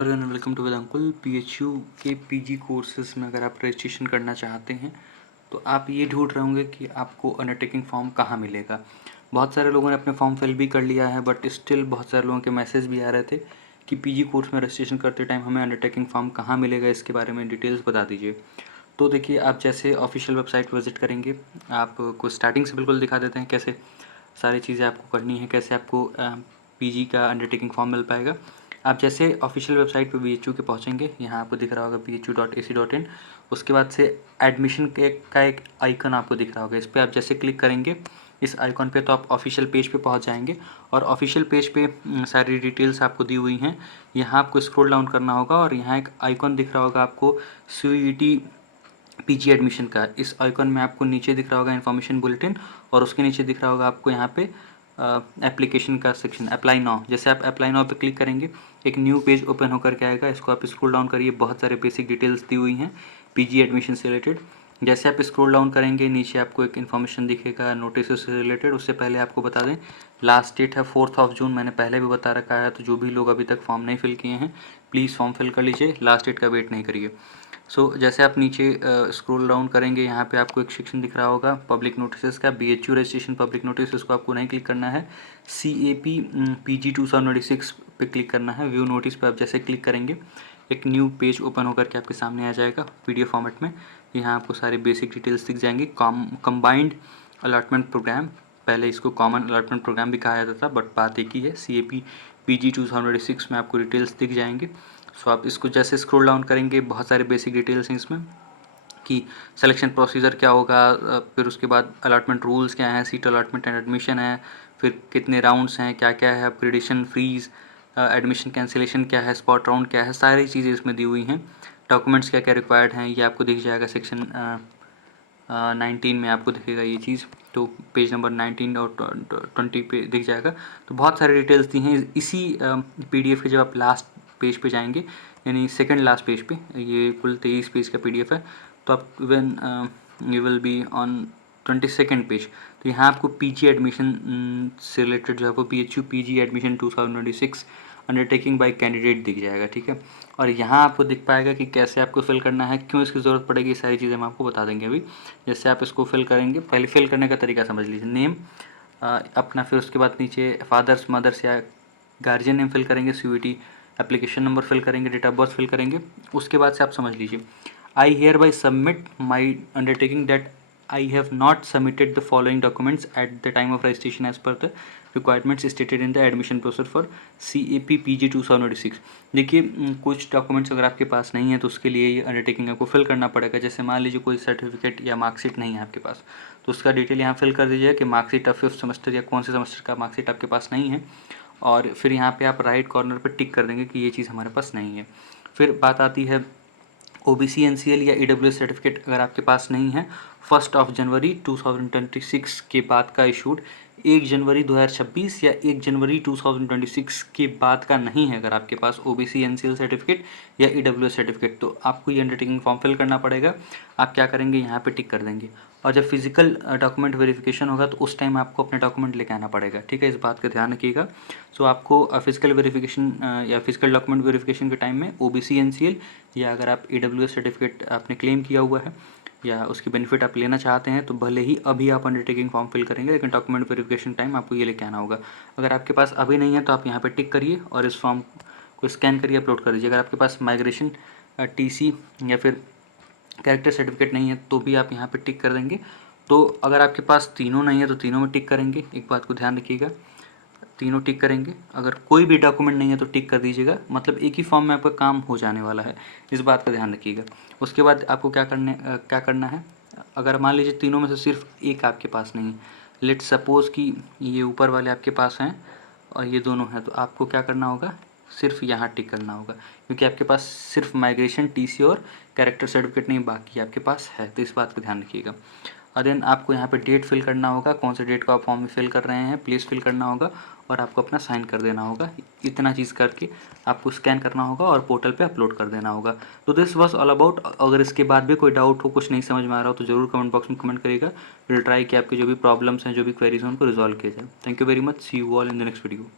Welcome to Vedankul. PHU के PG courses में अगर आप रजिस्ट्रेशन करना चाहते हैं तो आप ये ढूंढ रहे होंगे कि आपको अंडरटेकिंग फॉर्म कहाँ मिलेगा। बहुत सारे लोगों ने अपने फॉर्म फिल भी कर लिया है, बट स्टिल बहुत सारे लोगों के मैसेज भी आ रहे थे कि पीजी कोर्स में रजिस्ट्रेशन करते टाइम हमें अंडरटेकिंग फॉर्म कहाँ मिलेगा, इसके बारे में डिटेल्स बता दीजिए। तो देखिए, आप जैसे ऑफिशियल वेबसाइट विजिट करेंगे, आपको स्टार्टिंग से बिल्कुल दिखा देते हैं कैसे सारी चीज़ें आपको करनी है, कैसे आपको पीजी का अंडरटेकिंग फॉर्म मिल पाएगा। आप जैसे ऑफिशियल वेबसाइट पे बीएचयू के पहुँचेंगे, यहाँ आपको दिख रहा होगा bhu.ac.in। उसके बाद से एडमिशन का एक आइकन आपको दिख रहा होगा, इस पर आप जैसे क्लिक करेंगे इस आइकॉन पे तो आप ऑफिशियल पेज पे पहुंच जाएंगे। और ऑफिशियल पेज पे सारी डिटेल्स आपको दी हुई हैं। यहाँ आपको स्क्रॉल डाउन करना होगा और यहाँ एक आइकॉन दिख रहा होगा आपको सीयूईटी पीजी एडमिशन का। इस आइकॉन में आपको नीचे दिख रहा होगा इन्फॉर्मेशन बुलेटिन, और उसके नीचे दिख रहा होगा आपको यहाँ पे एप्लीकेशन का सेक्शन, अप्लाई नाउ। जैसे आप अप्लाई नाउ पे क्लिक करेंगे एक न्यू पेज ओपन होकर के आएगा। इसको आप स्क्रॉल डाउन करिए, बहुत सारे बेसिक डिटेल्स दी हुई हैं पीजी एडमिशन से रिलेटेड। जैसे आप स्क्रॉल डाउन करेंगे नीचे आपको एक इन्फॉर्मेशन दिखेगा नोटिस से रिलेटेड। उससे पहले आपको बता दें लास्ट डेट है 4 जून, मैंने पहले भी बता रखा है। तो जो भी लोग अभी तक फॉर्म नहीं फिल किए हैं प्लीज़ फॉर्म फिल कर लीजिए, लास्ट डेट का वेट नहीं करिए। जैसे आप नीचे स्क्रॉल डाउन करेंगे, यहाँ पे आपको एक सेक्शन दिख रहा होगा पब्लिक नोटिस का, बीएचयू रजिस्ट्रेशन पब्लिक नोटिस। इसको आपको नहीं क्लिक करना है, CAP PG 2026 पे क्लिक करना है। व्यू नोटिस पे आप जैसे क्लिक करेंगे एक न्यू पेज ओपन होकर के आपके सामने आ जाएगा PDF फॉर्मेट में। यहाँ आपको सारे बेसिक डिटेल्स दिख जाएंगी। कंबाइंड अलॉटमेंट प्रोग्राम, पहले इसको कॉमन अलॉटमेंट प्रोग्राम भी कहा जाता था, बट बात एक ही है। CAP PG 2026 में आपको डिटेल्स दिख जाएंगे। आप इसको जैसे स्क्रॉल डाउन करेंगे बहुत सारे बेसिक डिटेल्स हैं इसमें कि सिलेक्शन प्रोसीजर क्या होगा, फिर उसके बाद अलॉटमेंट रूल्स क्या हैं, सीट अलॉटमेंट एंड एडमिशन है, फिर कितने राउंड्स हैं, क्या क्या है, अपग्रेडेशन फीस, एडमिशन कैंसिलेशन क्या है, स्पॉट राउंड क्या है, सारी चीज़ें इसमें दी हुई हैं। डॉक्यूमेंट्स क्या क्या रिक्वायर्ड हैं ये आपको दिख जाएगा सेक्शन 19 में आपको दिखेगा ये चीज़। तो पेज नंबर 19 और 20 पे दिख जाएगा। तो बहुत सारी डिटेल्स दी हैं इसी PDF के। जब आप लास्ट पेज पे जाएंगे, यानी सेकंड लास्ट पेज पे, ये कुल 23 पेज का PDF है, तो आप even you will be on 22nd page. तो यहाँ आपको पीजी एडमिशन से रिलेटेड जो है वो PHU PG admission 2026 undertaking bye candidate दिख जाएगा, ठीक है। और यहाँ आपको दिख पाएगा कि कैसे आपको फिल करना है, क्यों इसकी ज़रूरत पड़ेगी, सारी चीज़ें हम आपको बता देंगे अभी। जैसे आप इसको फिल करेंगे, पहले फिल करने का तरीका समझ लीजिए। नेम अपना, फिर उसके बाद नीचे फादर्स मदर्स या गार्जियन नेम फिल करेंगे, CUET एप्लीकेशन नंबर फिल करेंगे, डेट ऑफ बर्थ फिल करेंगे। उसके बाद से आप समझ लीजिए, I hear by submit my undertaking that I have not submitted the following documents at the time of registration as per the requirements stated in the admission procedure for CAP PG 2026। देखिए, कुछ documents अगर आपके पास नहीं है तो उसके लिए ये अंडरटेकिंग आपको फिल करना पड़ेगा। जैसे मान लीजिए कोई सर्टिफिकेट या मार्कशीट नहीं है आपके पास, तो उसका डिटेल यहाँ फिल कर दीजिए कि मार्कशीट ऑफ 5th सेमेस्टर या कौन से सेमेस्टर का मार्कशीट आपके पास नहीं है। और फिर यहाँ पे आप राइट कॉर्नर पर टिक कर देंगे कि ये चीज़ हमारे पास नहीं है। फिर बात आती है OBC NCL या EWS सर्टिफिकेट अगर आपके पास नहीं है 1 जनवरी 2026 के बाद का इशूड, 1 जनवरी 2026 या 1 जनवरी 2026 के बाद का नहीं है अगर आपके पास OBC NCL सर्टिफिकेट या EWS सर्टिफिकेट, तो आपको ये अंडरटेकिंग फॉर्म फिल करना पड़ेगा। आप क्या करेंगे, यहाँ पे टिक कर देंगे। और जब फिजिकल डॉक्यूमेंट वेरिफिकेशन होगा तो उस टाइम आपको अपने डॉक्यूमेंट लेके आना पड़ेगा, ठीक है। इस बात का ध्यान रखिएगा। आपको फिजिकल वेरिफिकेशन या फिजिकल डॉक्यूमेंट वेरिफिकेशन के टाइम में OBC NCL या अगर आप EWS सर्टिफिकेट आपने क्लेम किया हुआ है या उसकी बेनिफिट आप लेना चाहते हैं तो भले ही अभी आप अंडरटेकिंग फॉर्म फिल करेंगे, लेकिन डॉक्यूमेंट वेरिफिकेशन टाइम आपको ये लेके आना होगा। अगर आपके पास अभी नहीं है तो आप यहाँ पे टिक करिए और इस फॉर्म को स्कैन करिए, अपलोड कर दीजिए। अगर आपके पास माइग्रेशन TC या फिर कैरेक्टर सर्टिफिकेट नहीं है तो भी आप यहाँ पे टिक कर देंगे। तो अगर आपके पास तीनों नहीं है तो तीनों में टिक करेंगे। एक बात को ध्यान रखिएगा, तीनों टिक करेंगे। अगर कोई भी डॉक्यूमेंट नहीं है तो टिक कर दीजिएगा, मतलब एक ही फॉर्म में आपका काम हो जाने वाला है, इस बात का ध्यान रखिएगा। उसके बाद आपको क्या करना है, अगर मान लीजिए तीनों में से सिर्फ एक आपके पास नहीं है, लेट सपोज़ कि ये ऊपर वाले आपके पास हैं और ये दोनों हैं, तो आपको क्या करना होगा, सिर्फ यहाँ टिक करना होगा, क्योंकि आपके पास सिर्फ माइग्रेशन TC और कैरेक्टर सर्टिफिकेट नहीं बाकी आपके पास है, तो इस बात का ध्यान रखिएगा। और देन आपको यहाँ पे डेट फिल करना होगा, कौन से डेट को आप फॉर्म में फिल कर रहे हैं प्लीज़ फिल करना होगा और आपको अपना साइन कर देना होगा। इतना चीज़ करके आपको स्कैन करना होगा और पोर्टल पे अपलोड कर देना होगा। तो दिस वाज ऑल अबाउट। अगर इसके बाद भी कोई डाउट हो, कुछ नहीं समझ में आ रहा हो तो ज़रूर कमेंट बॉक्स में कमेंट करिएगा। विल ट्राई कि आपके जो भी प्रॉब्लम्स हैं, जो भी क्वेरीज हैं, उनको रिजॉल्व किया जाए। Thank you very much, see you all in the next video.